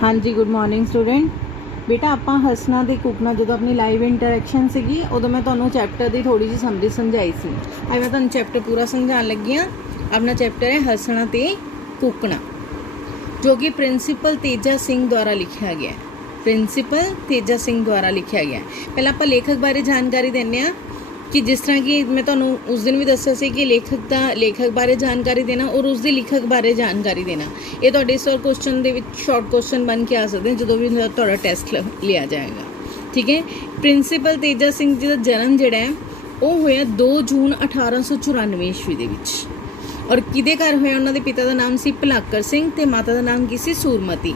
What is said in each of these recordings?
हाँ जी, good morning student. बेटा आपां हसना ते कुकना जो अपनी लाइव इंटरैक्शन सी उदों मैं तुहानूं चैप्टर की थोड़ी जी समझाई सी। अज मैं तुहानूं चैप्टर पूरा समझाने लगी हाँ। अपना चैप्टर है हसना ते कुकना, जो कि प्रिंसीपल तेजा सिंह द्वारा लिखा गया है। प्रिंसीपल तेजा सिंह द्वारा लिखा गया है। पहले आप लेखक बारे जानकारी देने कि जिस तरह की मैं तुहानूं उस दिन भी दस्सिया सी कि लेखक बारे जानकारी देना और उसके लिखक बारे जानकारी देना, ये तुहाडे इस question they which short question बन के आ सकते हैं जो भी तुहाडा टेस्ट लिया जाएगा। ठीक है। प्रिंसीपल तेजा सिंह जी का जन्म जिहड़ा है वो होया 2 जून 1894 ईस्वी दे विच, और किहदे घर होया? उन्हां दे पिता का नाम सी भलाकर सिंह ते माता का नाम की सी सूरमती।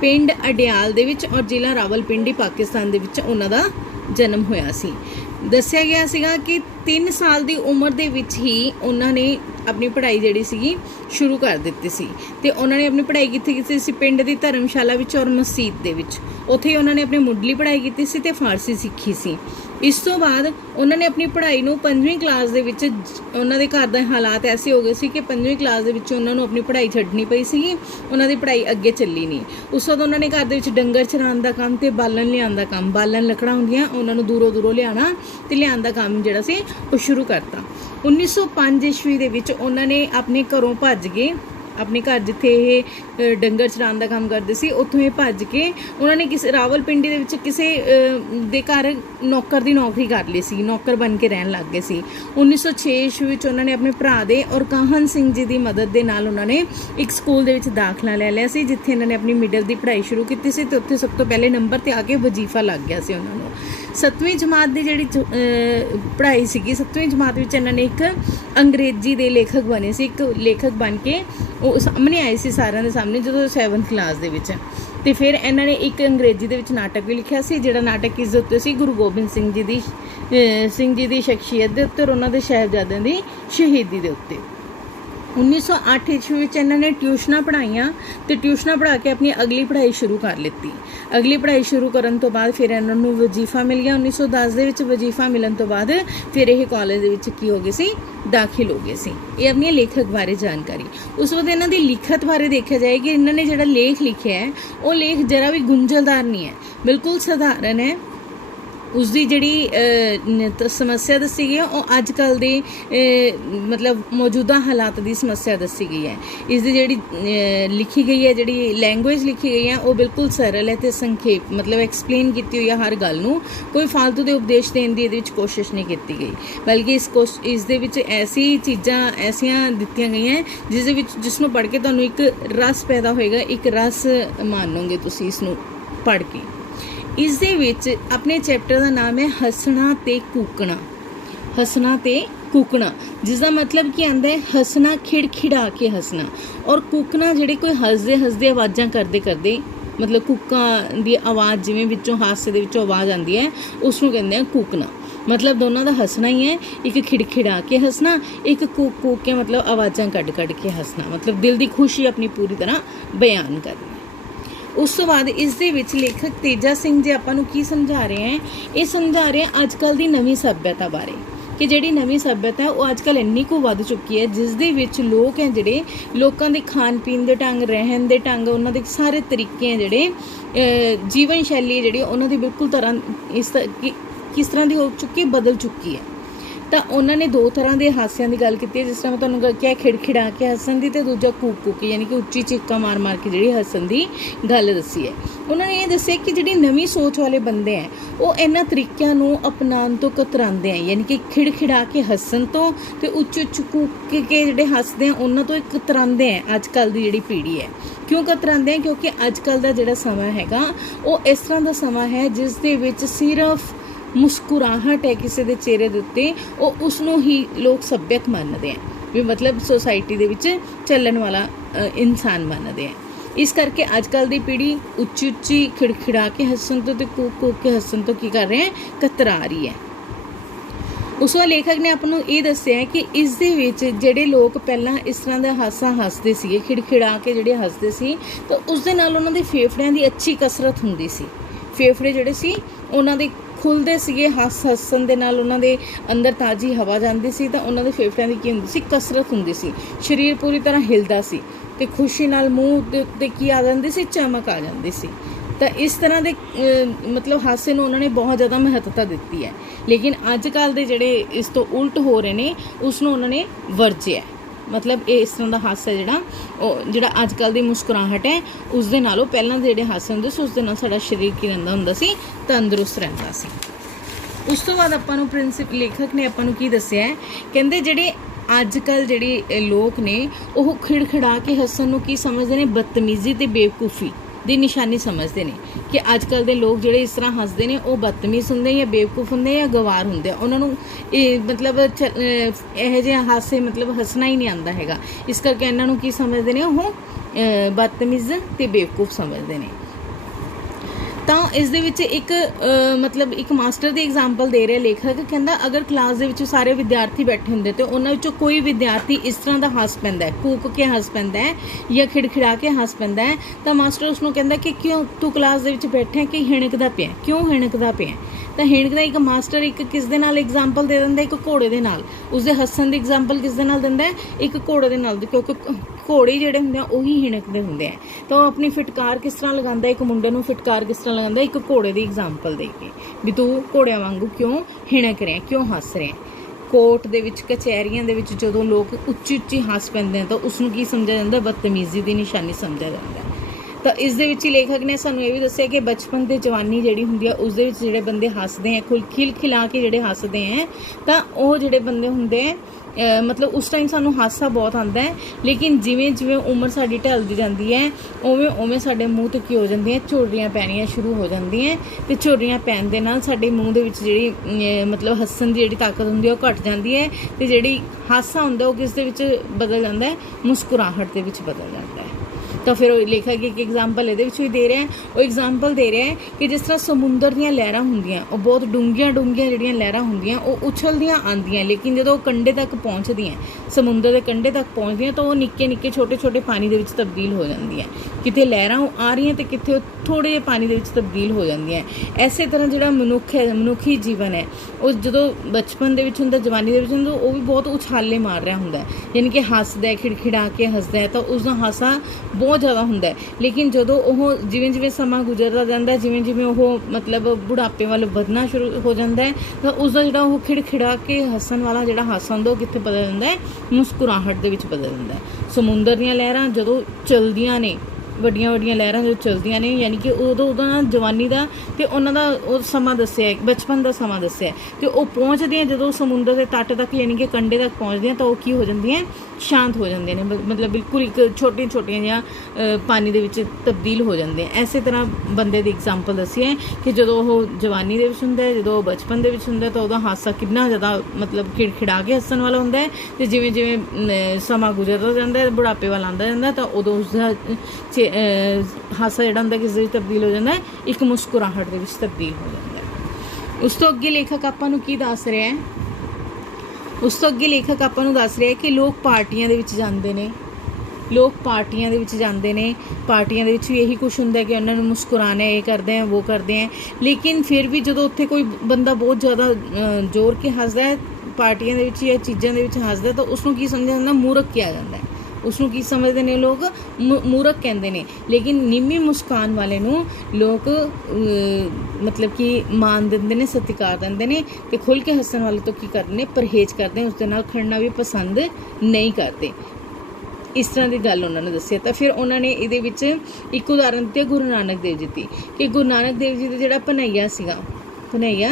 पिंड अडियाल दे विच और जिला रावलपिंडी पाकिस्तान दे विच उन्हां दा जन्म होया सी। दस्सिया गया सीगा कि 3 साल की उम्र दे विच ही उन्होंने अपनी पढ़ाई जिहड़ी सीगी शुरू कर दित्ती सी। ते उन्होंने अपनी पढ़ाई कित्थे कीती सी? पिंड की धर्मशाला विच और मसीत दे विच। उत्थे उन्होंने अपनी मुढ़ली पढ़ाई की सी ते फारसी सीखी सी। इस तो बाद उन्होंने अपनी पढ़ाई नूं 5वीं क्लास दे विच उन्हां दे घर दे हालात ऐसे हो गए सी कि 5वीं क्लास दे विच उन्हां नूं अपनी पढ़ाई छड्डनी पई सीगी। उन्हां दी पढ़ाई अगे चली नहीं। उस वक्त उन्होंने घर दे विच डंगर चराउण दा काम ते बालन लियाउण दा काम, बालन लकड़ां हुंदियां उन्हां नूं दूरों दूरों लियाना ते लियाउण दा काम जिहड़ा सी वो शुरू करता। 1905 ईस्वी दे विच उन्होंने अपने घरों भज गए। अपने घर जिथे ये डंगर चराउण का काम करते सी उत्थों ये भज के उन्होंने किसी रावलपिंडी दे विच किसी दे घर नौकर की नौकरी कर ली सी, नौकर बन के रहन लग गए सी। 1906 ईस्वी विच उन्होंने अपने भरा दे और काहन सिंह जी की मदद के नाल उन्होंने एक स्कूल दे विच दाखला ले लिया सी, जिथे इन्होंने अपनी मिडल की पढ़ाई शुरू की सी। तो उत्थे सब तो पहले नंबर ते आके वजीफा लग गया सी उन्होंने। 7वीं जमात की जिहड़ी पढ़ाई सीगी, 7वीं जमात विच इन्होंने एक अंग्रेजी के लेखक बने सी। एक लेखक बन के वो सामने आए सी सारिਆਂ ਦੇ सामने जो 7th क्लास ਦੇ ਵਿੱਚ। ਤੇ ਫਿਰ ਇਹਨਾਂ ਨੇ ਇੱਕ ਅੰਗਰੇਜ਼ੀ ਦੇ ਵਿੱਚ ਨਾਟਕ ਵੀ ਲਿਖਿਆ ਸੀ, ਜਿਹੜਾ ਨਾਟਕ ਕਿਸ ਦੇ ਉੱਤੇ ਸੀ? ਗੁਰੂ ਗੋਬਿੰਦ ਸਿੰਘ ਜੀ ਦੀ ਸ਼ਖਸੀਅਤ ਦੇ ਉੱਤੇ ਔਰ ਉਹਨਾਂ ਦੇ ਸਾਹਿਬਜ਼ਾਦਿਆਂ ਦੀ ਸ਼ਹੀਦੀ ਦੇ ਉੱਤੇ। 1908 ईस्वी में इन्होंने ट्यूशनां पढ़ाइया तो ट्यूशनां पढ़ा के अपनी अगली पढ़ाई शुरू कर ली। अगली पढ़ाई शुरू करन तो बाद फिर इन्होंने वजीफा मिल गया। 1910 के विच वजीफा मिलन तो बाद फिर ये कॉलेज दे विच की हो गए सी? दाखिल हो गए सी। ये अपनी लेखक बारे जानकारी। उस वक्त इन्हों की लिखत बारे देखा जाए कि इन्होंने जो लेख लिखे है वो लेख जरा भी गुंझलदार नहीं है, बिल्कुल सधारण है। उसकी जिहड़ी समस्या दसी गई है वो अजकल दे मतलब मौजूदा हालात की समस्या दसी गई है। इसकी जिहड़ी लिखी गई है, जिहड़ी लैंगुएज लिखी गई है वो बिल्कुल सरल है तो संखेप मतलब एक्सप्लेन की हुई है हर गल नूं। कोई फालतू के उपदेश देने की इहदे विच कोशिश नहीं की गई, बल्कि इस दे विच ऐसी चीज़ां ऐसियां दित्तियां गई हैं जिसनूं पढ़ के तुहानूं एक रस पैदा होएगा, एक रस मानोगे तुसीं इसनूं पढ़ के। इस दे विच अपने चैप्टर का नाम है हसना ते कूकना। हसना ते कूकना जिसका मतलब कि आंदा है हसना खिड़खिड़ा के हसना, और कूकना जिहड़े कोई हसदे हसदे आवाज़ां करदे करदे मतलब कूकां दी आवाज़ जिवें विचों हासे दे विचों आवाज़ आंदी है उसनूं कहंदे आ कूकना। मतलब दोनों का हसना ही है, एक खिड़खिड़ा के हसना, एक कूक कूक के मतलब आवाज़ां कढ़ कढ़ के हसना, मतलब दिल की खुशी अपनी पूरी तरह बयान करना। उस तो बाद इस दे विच लेखक तेजा सिंह जी आपां नूं की समझा रहे हैं? ये समझा रहे हैं अजकल की नवीं सभ्यता बारे कि जिहड़ी नवीं सभ्यता है वो अजकल इन्नी को वध चुकी है, जिस दे विच लोग हैं जिहड़े लोगों के खान पीन के ढंग, रहन के ढंग, उन्हां दे सारे तरीके हैं जिहड़े जीवन शैली जिहड़ी उन्हां दी बिल्कुल तरह किस तरह की हो चुकी, बदल चुकी है। तो उन्होंने 2 तरह के हास्यां की गल की है, जिस तरह मैं तुहानूं क्या खिड़खिड़ा के हसन की, तो दूजा कूक कूक यानी कि उच्ची चीकां मार मार के जिहड़ी हसन की गल दसी है। उन्होंने ये दस्सिया कि जिहड़ी नवीं सोच वाले बंदे हैं वो इन्हां तरीकों नूं अपनाउण तो कतरांदे हैं, यानी कि खिड़खिड़ा के हसन तो ते उच्च उच्च कूक के जिहड़े हसदे हैं उन्हां तो कतरांदे हैं अजकल की जिहड़ी पीढ़ी है। क्यों कतरांदे हैं? क्योंकि अजकल का जिहड़ा समा हैगा वो इस तरह का समा है जिस दे विच सिर्फ मुस्कुराहट है किसी के चेहरे के उत्ते, और उसनों ही लोग सभ्यक मानते हैं भी, मतलब सोसाइटी दे विच चलन वाला इंसान मानते हैं। इस करके अजकल की पीढ़ी उच्ची उच्ची खिड़खिड़ा के हसन तो कूक कूक के हसन तो की कर रहे हैं? कतरा रही है। उस लेखक ने आपनों ये दस्सिया है कि इस दे विच जिहड़े लोग पहलां इस तरह का हासा हसदे सी, खिड़खिड़ा के जिहड़े हसदे सी, तो उस दे नाल उन्हां दे फेफड़ियां दी अच्छी कसरत हुंदी सी। फेफड़े जिहड़े सी उन्हां दे ਖੁੱਲ੍ਹਦੇ ਸੀਗੇ, ਹੱਸਣ ਦੇ ਨਾਲ ਉਹਨਾਂ ਦੇ ਅੰਦਰ ਤਾਜ਼ੀ ਹਵਾ ਜਾਂਦੀ ਸੀ, ਤਾਂ ਉਹਨਾਂ ਦੇ ਫੇਫੜਿਆਂ ਦੀ ਕੀ ਹੁੰਦੀ ਸੀ, ਕਸਰਤ ਹੁੰਦੀ ਸੀ, ਸਰੀਰ ਪੂਰੀ ਤਰ੍ਹਾਂ ਹਿਲਦਾ ਸੀ, ਅਤੇ ਖੁਸ਼ੀ ਨਾਲ ਮੂੰਹ ਦੇ ਉੱਤੇ ਕੀ ਆ ਜਾਂਦੀ ਸੀ, ਚਮਕ ਆ ਜਾਂਦੀ ਸੀ। ਤਾਂ ਇਸ ਤਰ੍ਹਾਂ ਦੇ ਮਤਲਬ ਹਾਸੇ ਨੂੰ ਉਹਨਾਂ ਨੇ ਬਹੁਤ ਜ਼ਿਆਦਾ ਮਹੱਤਤਾ ਦਿੱਤੀ ਹੈ। ਲੇਕਿਨ ਅੱਜ ਕੱਲ੍ਹ ਦੇ ਜਿਹੜੇ ਇਸ ਤੋਂ ਉਲਟ ਹੋ ਰਹੇ ਨੇ, ਉਸ ਨੂੰ ਉਹਨਾਂ ਨੇ ਵਰਜਿਆ। ਮਤਲਬ ਇਹ ਇਸ ਤਰ੍ਹਾਂ ਦਾ ਹਾਸਾ ਜਿਹੜਾ ਅੱਜ ਕੱਲ੍ਹ ਦੀ ਮੁਸਕਰਾਹਟ ਹੈ, ਉਸ ਦੇ ਨਾਲੋਂ ਪਹਿਲਾਂ ਦੇ ਜਿਹੜੇ ਹਾਸੇ ਹੁੰਦੇ ਸੀ, ਉਸ ਦੇ ਨਾਲ ਸਾਡਾ ਸਰੀਰ ਕੀ ਰਹਿੰਦਾ ਹੁੰਦਾ ਸੀ, ਤੰਦਰੁਸਤ ਰਹਿੰਦਾ ਸੀ। ਉਸ ਤੋਂ ਬਾਅਦ ਆਪਾਂ ਨੂੰ ਲੇਖਕ ਨੇ ਆਪਾਂ ਨੂੰ ਕੀ ਦੱਸਿਆ ਹੈ, ਕਹਿੰਦੇ ਜਿਹੜੇ ਅੱਜ ਕੱਲ੍ਹ ਜਿਹੜੇ ਲੋਕ ਨੇ ਉਹ ਖਿੜਖਿੜਾ ਕੇ ਹੱਸਣ ਨੂੰ ਕੀ ਸਮਝਦੇ ਨੇ, ਬਦਤਮੀਜ਼ੀ ਅਤੇ ਬੇਵਕੂਫੀ ਦੀ ਨਿਸ਼ਾਨੀ ਸਮਝਦੇ ਨੇ ਕਿ ਅੱਜ ਕੱਲ੍ਹ ਦੇ ਲੋਕ ਜਿਹੜੇ ਇਸ ਤਰ੍ਹਾਂ ਹੱਸਦੇ ਨੇ ਉਹ ਬਦਤਮੀਜ਼ ਹੁੰਦੇ ਜਾਂ ਬੇਵਕੂਫ ਹੁੰਦੇ ਜਾਂ ਗਵਾਰ ਹੁੰਦੇ ਆ। ਉਹਨਾਂ ਨੂੰ ਇਹ ਮਤਲਬ ਇਹੋ ਜਿਹੇ ਹਾਸੇ ਮਤਲਬ ਹੱਸਣਾ ਹੀ ਨਹੀਂ ਆਉਂਦਾ ਹੈਗਾ। ਇਸ ਕਰਕੇ ਇਹਨਾਂ ਨੂੰ ਕੀ ਸਮਝਦੇ ਨੇ, ਉਹ ਬਦਤਮੀਜ਼ ਅਤੇ ਬੇਵਕੂਫ ਸਮਝਦੇ ਨੇ। ਤਾਂ ਇਸ ਦੇ ਵਿੱਚ ਇੱਕ ਮਤਲਬ ਇੱਕ ਮਾਸਟਰ ਦੀ ਐਗਜ਼ਾਮਪਲ ਦੇ ਰਿਹਾ ਲੇਖਕ, ਕਹਿੰਦਾ ਅਗਰ ਕਲਾਸ ਦੇ ਵਿੱਚ ਸਾਰੇ ਵਿਦਿਆਰਥੀ ਬੈਠੇ ਹੁੰਦੇ ਤੇ ਉਹਨਾਂ ਵਿੱਚੋਂ ਕੋਈ ਵਿਦਿਆਰਥੀ ਇਸ ਤਰ੍ਹਾਂ ਦਾ ਹੱਸ ਪੈਂਦਾ ਹੈ, ਕੂਕ ਕੇ ਹੱਸ ਪੈਂਦਾ ਹੈ ਜਾਂ ਖਿੜਖਿੜਾ ਕੇ ਹੱਸ ਪੈਂਦਾ ਹੈ, ਤਾਂ ਮਾਸਟਰ ਉਸਨੂੰ ਕਹਿੰਦਾ ਕਿ ਕਿਉਂ ਤੂੰ ਕਲਾਸ ਦੇ ਵਿੱਚ ਬੈਠਿਆ, ਕਿ ਹਿਣਕਦਾ ਪਿਆ, ਕਿਉਂ ਹਿਣਕਦਾ ਪਿਆ। ਤਾਂ ਹਿਣਕਦਾ ਇੱਕ ਮਾਸਟਰ ਇੱਕ ਕਿਸ ਦੇ ਨਾਲ ਐਗਜ਼ਾਮਪਲ ਦੇ ਦਿੰਦਾ, ਇੱਕ ਘੋੜੇ ਦੇ ਨਾਲ। ਉਸਦੇ ਹੱਸਣ ਦੀ ਐਗਜ਼ਾਮਪਲ ਕਿਸ ਦੇ ਨਾਲ ਦਿੰਦਾ ਹੈ, ਇੱਕ ਘੋੜੇ ਦੇ ਨਾਲ, ਕਿਉਂਕਿ ਘੋੜੇ ਜਿਹੜੇ ਹੁੰਦੇ ਆ ਉਹੀ ਹਿਣਕਦੇ ਹੁੰਦੇ ਆ। ਤਾਂ ਉਹ ਆਪਣੀ ਫਿਟਕਾਰ ਕਿਸ ਤਰ੍ਹਾਂ ਲਗਾਉਂਦਾ, ਇੱਕ ਮੁੰਡੇ ਨੂੰ ਫਿਟਕਾਰ ਕਿਸ ਤਰ੍ਹਾਂ ਲਗਾਉਂਦਾ, ਇੱਕ ਘੋੜੇ ਦੀ ਐਗਜ਼ਾਮਪਲ ਦੇ ਕੇ, ਵੀ ਤੂੰ ਘੋੜਿਆਂ ਵਾਂਗੂ ਕਿਉਂ ਹਿਣਕ ਰਿਹਾ, ਕਿਉਂ ਹੱਸ ਰਿਹਾ। ਕੋਰਟ ਦੇ ਵਿੱਚ, ਕਚਹਿਰੀਆਂ ਦੇ ਵਿੱਚ ਜਦੋਂ ਲੋਕ ਉੱਚੀ ਉੱਚੀ ਹੱਸ ਪੈਂਦੇ ਆ ਤਾਂ ਉਸਨੂੰ ਕੀ ਸਮਝਿਆ ਜਾਂਦਾ, ਬਦਤਮੀਜ਼ੀ ਦੀ ਨਿਸ਼ਾਨੀ ਸਮਝਿਆ ਜਾਂਦਾ। ਤਾਂ ਇਸ ਦੇ ਵਿੱਚ ਹੀ ਲੇਖਕ ਨੇ ਸਾਨੂੰ ਇਹ ਵੀ ਦੱਸਿਆ ਕਿ ਬਚਪਨ ਤੇ ਜਵਾਨੀ ਜਿਹੜੀ ਹੁੰਦੀ ਆ ਉਸ ਦੇ ਵਿੱਚ ਜਿਹੜੇ ਬੰਦੇ ਹੱਸਦੇ ਆ, ਖਿਲਾ ਕੇ ਜਿਹੜੇ ਹੱਸਦੇ ਆ, ਤਾਂ ਉਹ ਜਿਹੜੇ ਬੰਦੇ ਹੁੰਦੇ ਆ ਮਤਲਬ ਉਸ ਟਾਈਮ ਸਾਨੂੰ ਹਾਸਾ ਬਹੁਤ ਆਉਂਦਾ ਹੈ। ਲੇਕਿਨ ਜਿਵੇਂ ਜਿਵੇਂ ਉਮਰ ਸਾਡੀ ਢਲਦੀ ਜਾਂਦੀ ਹੈ ਉਵੇਂ ਉਵੇਂ ਸਾਡੇ ਮੂੰਹ 'ਤੇ ਕੀ ਹੋ ਜਾਂਦੀਆਂ, ਝੁਰੜੀਆਂ ਪੈਣੀਆਂ ਸ਼ੁਰੂ ਹੋ ਜਾਂਦੀਆਂ, ਅਤੇ ਝੁਰੜੀਆਂ ਪੈਣ ਦੇ ਨਾਲ ਸਾਡੇ ਮੂੰਹ ਦੇ ਵਿੱਚ ਜਿਹੜੀ ਮਤਲਬ ਹੱਸਣ ਦੀ ਜਿਹੜੀ ਤਾਕਤ ਹੁੰਦੀ ਹੈ ਉਹ ਘੱਟ ਜਾਂਦੀ ਹੈ, ਅਤੇ ਜਿਹੜੀ ਹਾਸਾ ਹੁੰਦਾ ਉਹ ਕਿਸ ਦੇ ਵਿੱਚ ਬਦਲ ਜਾਂਦਾ ਹੈ, ਮੁਸਕਰਾਹਟ ਦੇ ਵਿੱਚ ਬਦਲ ਜਾਂਦਾ ਹੈ। ਤਾਂ ਫਿਰ ਉਹ ਲੇਖਕ ਇੱਕ ਐਗਜ਼ਾਮਪਲ ਇਹਦੇ ਵਿੱਚ ਵੀ ਦੇ ਰਿਹਾ, ਉਹ ਐਗਜ਼ਾਮਪਲ ਦੇ ਰਿਹਾ ਹੈ ਕਿ ਜਿਸ ਤਰ੍ਹਾਂ ਸਮੁੰਦਰ ਦੀਆਂ ਲਹਿਰਾਂ ਹੁੰਦੀਆਂ, ਉਹ ਬਹੁਤ ਡੂੰਘੀਆਂ ਜਿਹੜੀਆਂ ਲਹਿਰਾਂ ਹੁੰਦੀਆਂ ਉਹ ਉਛਲਦੀਆਂ ਆਉਂਦੀਆਂ, ਲੇਕਿਨ ਜਦੋਂ ਉਹ ਕੰਢੇ ਤੱਕ ਪਹੁੰਚਦੀਆਂ, ਸਮੁੰਦਰ ਦੇ ਕੰਢੇ ਤੱਕ ਪਹੁੰਚਦੀਆਂ, ਤਾਂ ਉਹ ਨਿੱਕੇ ਨਿੱਕੇ ਛੋਟੇ ਛੋਟੇ ਪਾਣੀ ਦੇ ਵਿੱਚ ਤਬਦੀਲ ਹੋ ਜਾਂਦੀਆਂ। ਕਿਤੇ ਲਹਿਰਾਂ ਆ ਰਹੀਆਂ ਅਤੇ ਕਿਤੇ ਉਹ ਥੋੜ੍ਹੇ ਜਿਹੇ ਪਾਣੀ ਦੇ ਵਿੱਚ ਤਬਦੀਲ ਹੋ ਜਾਂਦੀਆਂ। ਐਸੇ ਤਰ੍ਹਾਂ ਜਿਹੜਾ ਮਨੁੱਖ ਹੈ, ਮਨੁੱਖੀ ਜੀਵਨ ਹੈ, ਉਹ ਜਦੋਂ ਬਚਪਨ ਦੇ ਵਿੱਚ ਹੁੰਦਾ, ਜਵਾਨੀ ਦੇ ਵਿੱਚ ਹੁੰਦਾ, ਉਹ ਵੀ ਬਹੁਤ ਉਛਾਲੇ ਮਾਰ ਰਿਹਾ ਹੁੰਦਾ, ਯਾਨੀ ਕਿ ਹੱਸਦਾ, ਖਿੜਖਿੜਾ ਕੇ ਹੱਸਦਾ, ਤਾਂ ਉਸਦਾ ਹਾਸਾ ਬਹੁਤ ਜ਼ਿਆਦਾ ਹੁੰਦਾ ਹੈ। ਲੇਕਿਨ ਜਦੋਂ ਉਹ ਜਿਵੇਂ ਜਿਵੇਂ ਸਮਾਂ ਗੁਜ਼ਰਦਾ ਜਾਂਦਾ, ਜਿਵੇਂ ਜਿਵੇਂ ਉਹ ਮਤਲਬ ਬੁਢਾਪੇ ਵੱਲ ਵਧਣਾ ਸ਼ੁਰੂ ਹੋ ਜਾਂਦਾ ਹੈ, ਤਾਂ ਉਸਦਾ ਜਿਹੜਾ ਉਹ ਖਿੜਖਿੜਾ ਕੇ ਹੱਸਣ ਵਾਲਾ ਜਿਹੜਾ ਹਾਸਾ ਹੁੰਦਾ ਉਹ ਕਿੱਥੇ ਬਦਲ ਜਾਂਦਾ ਹੈ, ਮੁਸਕਰਾਹਟ ਦੇ ਵਿੱਚ ਬਦਲ ਜਾਂਦਾ ਹੈ। ਸਮੁੰਦਰ ਦੀਆਂ ਲਹਿਰਾਂ ਜਦੋਂ ਚਲਦੀਆਂ ਨੇ, ਵੱਡੀਆਂ ਵੱਡੀਆਂ ਲਹਿਰਾਂ ਜਦੋਂ ਚਲਦੀਆਂ ਨੇ, ਯਾਨੀ ਕਿ ਉਦੋਂ ਜਵਾਨੀ ਦਾ ਅਤੇ ਉਹਨਾਂ ਦਾ ਉਹ ਸਮਾਂ ਦੱਸਿਆ, ਬਚਪਨ ਦਾ ਸਮਾਂ ਦੱਸਿਆ, ਅਤੇ ਉਹ ਪਹੁੰਚਦੀਆਂ ਜਦੋਂ ਸਮੁੰਦਰ ਦੇ ਤੱਟ ਤੱਕ, ਯਾਨੀ ਕਿ ਕੰਢੇ ਤੱਕ ਪਹੁੰਚਦੀਆਂ, ਤਾਂ ਉਹ ਕੀ ਹੋ ਜਾਂਦੀਆਂ, ਸ਼ਾਂਤ ਹੋ ਜਾਂਦੇ ਨੇ, ਮਤਲਬ ਬਿਲਕੁਲ ਇੱਕ ਛੋਟੀਆਂ ਛੋਟੀਆਂ ਜਿਹੀਆਂ ਪਾਣੀ ਦੇ ਵਿੱਚ ਤਬਦੀਲ ਹੋ ਜਾਂਦੇ ਆ। ਐਸੇ ਤਰ੍ਹਾਂ ਬੰਦੇ ਦੀ ਐਗਜ਼ਾਮਪਲ ਦੱਸੀ ਹੈ ਕਿ ਜਦੋਂ ਉਹ ਜਵਾਨੀ ਦੇ ਵਿੱਚ ਹੁੰਦਾ, ਜਦੋਂ ਉਹ ਬਚਪਨ ਦੇ ਵਿੱਚ ਹੁੰਦਾ, ਤਾਂ ਉਹਦਾ ਹਾਸਾ ਕਿੰਨਾ ਜ਼ਿਆਦਾ ਮਤਲਬ ਖਿੜਖਿੜਾ ਕੇ ਹੱਸਣ ਵਾਲਾ ਹੁੰਦਾ ਹੈ, ਅਤੇ ਜਿਵੇਂ ਜਿਵੇਂ ਸਮਾਂ ਗੁਜ਼ਰਦਾ ਜਾਂਦਾ, ਬੁਢਾਪੇ ਵੱਲ ਆਉਂਦਾ ਜਾਂਦਾ, ਤਾਂ ਉਦੋਂ ਉਸਦਾ ਹਾਸਾ ਜਿਹੜਾ ਹੁੰਦਾ ਕਿਸ ਦੇ ਵਿੱਚ ਤਬਦੀਲ ਹੋ ਜਾਂਦਾ, ਇੱਕ ਮੁਸਕਰਾਹਟ ਦੇ ਵਿੱਚ ਤਬਦੀਲ ਹੋ ਜਾਂਦਾ। ਉਸ ਤੋਂ ਅੱਗੇ ਲੇਖਕ ਆਪਾਂ ਨੂੰ ਕੀ ਦੱਸ ਰਿਹਾ ਹੈ, ਉਸ ਤੋਂ ਅੱਗੇ ਲੇਖਕ ਆਪਾਂ ਨੂੰ ਦੱਸ ਰਿਹਾ ਕਿ ਲੋਕ ਪਾਰਟੀਆਂ ਦੇ ਵਿੱਚ ਜਾਂਦੇ ਨੇ, ਪਾਰਟੀਆਂ ਦੇ ਵਿੱਚ ਵੀ ਇਹੀ ਕੁਛ ਹੁੰਦਾ ਕਿ ਉਹਨਾਂ ਨੂੰ ਮੁਸਕਰਾਨਾ, ਇਹ ਕਰਦੇ ਆ, ਉਹ ਕਰਦੇ ਆ, ਲੇਕਿਨ ਫਿਰ ਵੀ ਜਦੋਂ ਉੱਥੇ ਕੋਈ ਬੰਦਾ ਬਹੁਤ ਜ਼ਿਆਦਾ ਜ਼ੋਰ ਕੇ ਹੱਸਦਾ ਹੈ, ਪਾਰਟੀਆਂ ਦੇ ਵਿੱਚ ਜਾਂ ਚੀਜ਼ਾਂ ਦੇ ਵਿੱਚ ਹੱਸਦਾ, ਤਾਂ ਉਸਨੂੰ ਕੀ ਸਮਝਿਆ ਜਾਂਦਾ, ਮੂਰਖ ਕਿਹਾ ਜਾਂਦਾ ਹੈ। ਉਸਨੂੰ ਕੀ ਸਮਝਦੇ ਨੇ ਲੋਕ, ਮੂਰਖ ਕਹਿੰਦੇ ਨੇ। ਲੇਕਿਨ ਨਿੰਮੀ ਮੁਸਕਾਨ ਵਾਲੇ ਨੂੰ ਲੋਕ ਮਤਲਬ ਕਿ ਮਾਣ ਦਿੰਦੇ ਨੇ, ਸਤਿਕਾਰ ਦਿੰਦੇ ਨੇ, ਅਤੇ ਖੁੱਲ੍ਹ ਕੇ ਹੱਸਣ ਵਾਲੇ ਤੋਂ ਕੀ ਕਰਦੇ ਨੇ, ਪਰਹੇਜ਼ ਕਰਦੇ ਨੇ, ਉਸ ਦੇ ਨਾਲ ਖੜਨਾ ਵੀ ਪਸੰਦ ਨਹੀਂ ਕਰਦੇ। ਇਸ ਤਰ੍ਹਾਂ ਦੀ ਗੱਲ ਉਹਨਾਂ ਨੇ ਦੱਸਿਆ। ਤਾਂ ਫਿਰ ਉਹਨਾਂ ਨੇ ਇਹਦੇ ਵਿੱਚ ਇੱਕ ਉਦਾਹਰਨ ਦਿੱਤੀ ਗੁਰੂ ਨਾਨਕ ਦੇਵ ਜੀ ਦੀ, ਕਿ ਗੁਰੂ ਨਾਨਕ ਦੇਵ ਜੀ ਦਾ ਜਿਹੜਾ ਭਨਈਆ ਸੀਗਾ, ਭਨਈਆ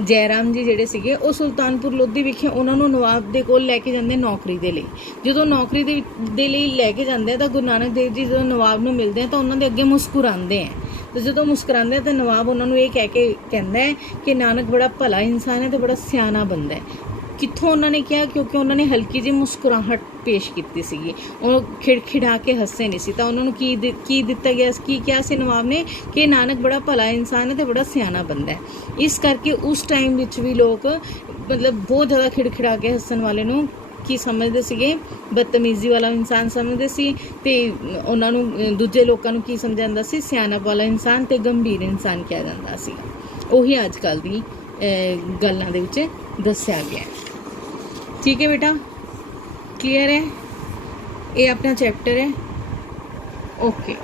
ਜੈਰਾਮ ਜੀ ਜਿਹੜੇ ਸੀਗੇ, ਉਹ ਸੁਲਤਾਨਪੁਰ ਲੋਧੀ ਵਿਖੇ ਉਹਨਾਂ ਨੂੰ ਨਵਾਬ ਦੇ ਕੋਲ ਲੈ ਕੇ ਜਾਂਦੇ ਨੌਕਰੀ ਦੇ ਲਈ। ਜਦੋਂ ਨੌਕਰੀ ਦੇ ਲਈ ਲੈ ਕੇ ਜਾਂਦੇ ਆ ਤਾਂ ਗੁਰੂ ਨਾਨਕ ਦੇਵ ਜੀ ਜਦੋਂ ਨਵਾਬ ਨੂੰ ਮਿਲਦੇ ਆ ਤਾਂ ਉਹਨਾਂ ਦੇ ਅੱਗੇ ਮੁਸਕਰਾਉਂਦੇ ਆ, ਅਤੇ ਜਦੋਂ ਮੁਸਕਰਾਉਂਦੇ ਆ ਤਾਂ ਨਵਾਬ ਉਹਨਾਂ ਨੂੰ ਇਹ ਕਹਿ ਕੇ ਕਹਿੰਦਾ ਹੈ ਕਿ ਨਾਨਕ ਬੜਾ ਭਲਾ ਇਨਸਾਨ ਹੈ ਅਤੇ ਬੜਾ ਸਿਆਣਾ ਬੰਦਾ ਹੈ। ਕਿੱਥੋਂ ਉਹਨਾਂ ਨੇ ਕਿਹਾ, ਕਿਉਂਕਿ ਉਹਨਾਂ ਨੇ ਹਲਕੀ ਜਿਹੀ ਮੁਸਕਰਾਹਟ ਪੇਸ਼ ਕੀਤੀ ਸੀਗੀ, ਉਹ ਖਿੜਖਿੜਾ ਕੇ ਹੱਸੇ ਨਹੀਂ ਸੀ। ਤਾਂ ਉਹਨਾਂ ਨੂੰ ਕੀ ਦਿੱਤਾ ਗਿਆ, ਕੀ ਕਿਹਾ ਸੀ ਨਵਾਬ ਨੇ, ਕਿ ਨਾਨਕ ਬੜਾ ਭਲਾ ਇਨਸਾਨ ਹੈ ਅਤੇ ਬੜਾ ਸਿਆਣਾ ਬੰਦਾ ਹੈ। ਇਸ ਕਰਕੇ ਉਸ ਟਾਈਮ ਵਿੱਚ ਵੀ ਲੋਕ ਮਤਲਬ ਬਹੁਤ ਜ਼ਿਆਦਾ ਖਿੜਖਿੜਾ ਕੇ ਹੱਸਣ ਵਾਲੇ ਨੂੰ ਕੀ ਸਮਝਦੇ ਸੀਗੇ, ਬਦਤਮੀਜ਼ੀ ਵਾਲਾ ਇਨਸਾਨ ਸਮਝਦੇ ਸੀ, ਅਤੇ ਉਹਨਾਂ ਨੂੰ ਦੂਜੇ ਲੋਕਾਂ ਨੂੰ ਕੀ ਸਮਝਿਆ ਜਾਂਦਾ ਸੀ, ਸਿਆਣਪ ਵਾਲਾ ਇਨਸਾਨ ਅਤੇ ਗੰਭੀਰ ਇਨਸਾਨ ਕਿਹਾ ਜਾਂਦਾ ਸੀ। ਉਹੀ ਅੱਜ ਕੱਲ੍ਹ ਦੀ ਗੱਲਾਂ ਦੇ ਵਿੱਚ ਦੱਸਿਆ ਗਿਆ। ਠੀਕ ਹੈ ਬੇਟਾ, ਕਲੀਅਰ ਹੈ? ਇਹ ਆਪਣਾ ਚੈਪਟਰ ਹੈ। ਓਕੇ।